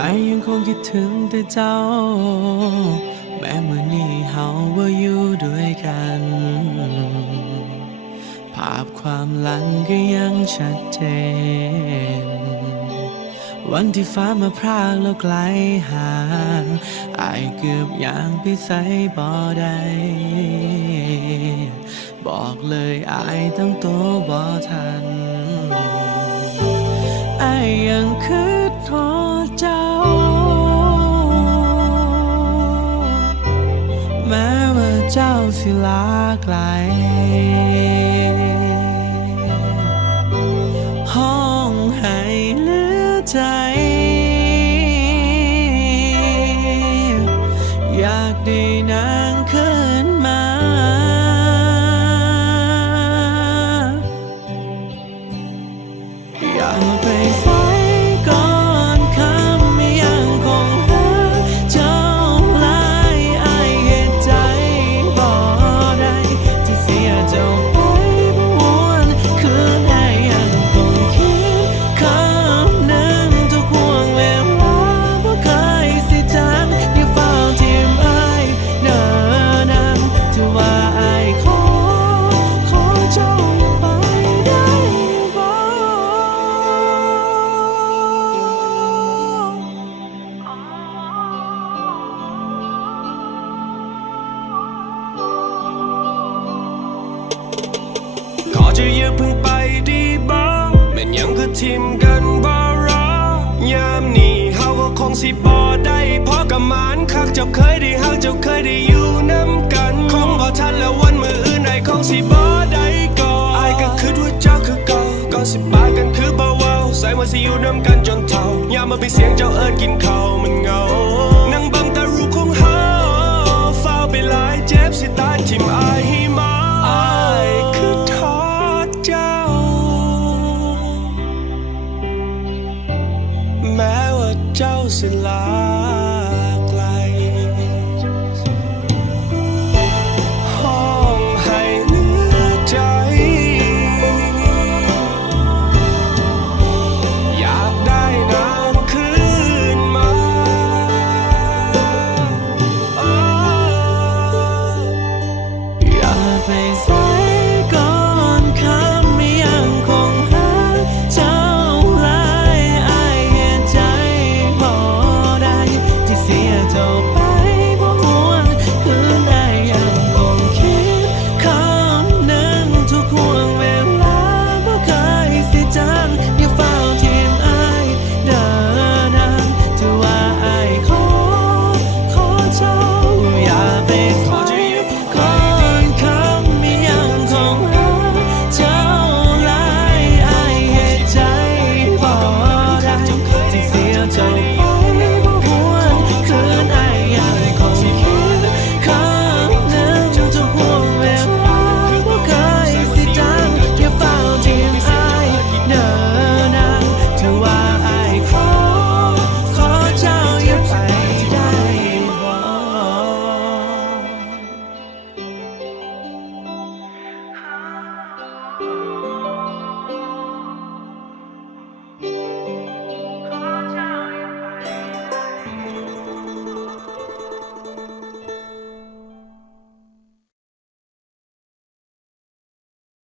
อายยังคงคิดถึงแต่เจ้า แม้เมื่อนี้เฮาว่าอยู่ด้วยกัน ภาพความหลังก็ยังชัดเจน วันที่ฟ้ามาพรากแล้วไกลห่างอายเกือบอย่างไปใส่บ่ไดบอกเลยอายตั้งตัวบ่ทันอายยังคิดทอ สิลาไกลห้องให้เหลือใจ จะอย่าพิ่งไปดีบ้างแม่นยังคือทีมกันบ่รอยามนี้เฮาก็คงสิบ่ได้เพราะกับมานคักเจ้าเคยได้ฮักเจ้าเคยได้อยู่น้ำกันคงบ่ทันแล้ววันมื้ออื่นไอ้คงสิบ่ได้ก่อไอ้ายก็คือว่าเจ้าคือเก่าก่อนสิปากันคือบ่เว้าใส่ว่าสิอยู่น้ำกันจนเฒ่ายามมาไปเสียงเจ้าเอิ้นกินข้าวมันเหงา In life.